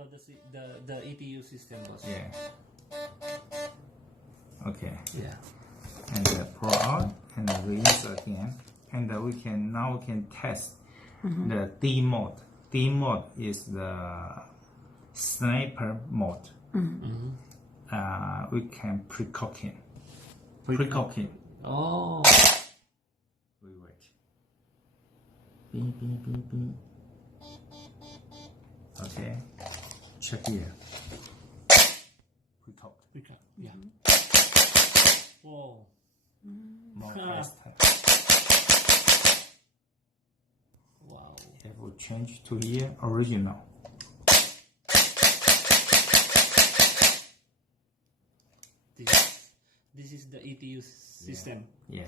No, the EPU system was. Yeah. Okay. Yeah. And pull out and release again. And we can test the D mode. D mode is the sniper mode. We can pre-cooking. Pre-cooking. Oh. We wait. Beep, beep, beep, beep. Okay. Check here. Pre-cooked. Yeah. Whoa. More fast time. Wow. If we change to here, original. This is the EPU system. Yeah.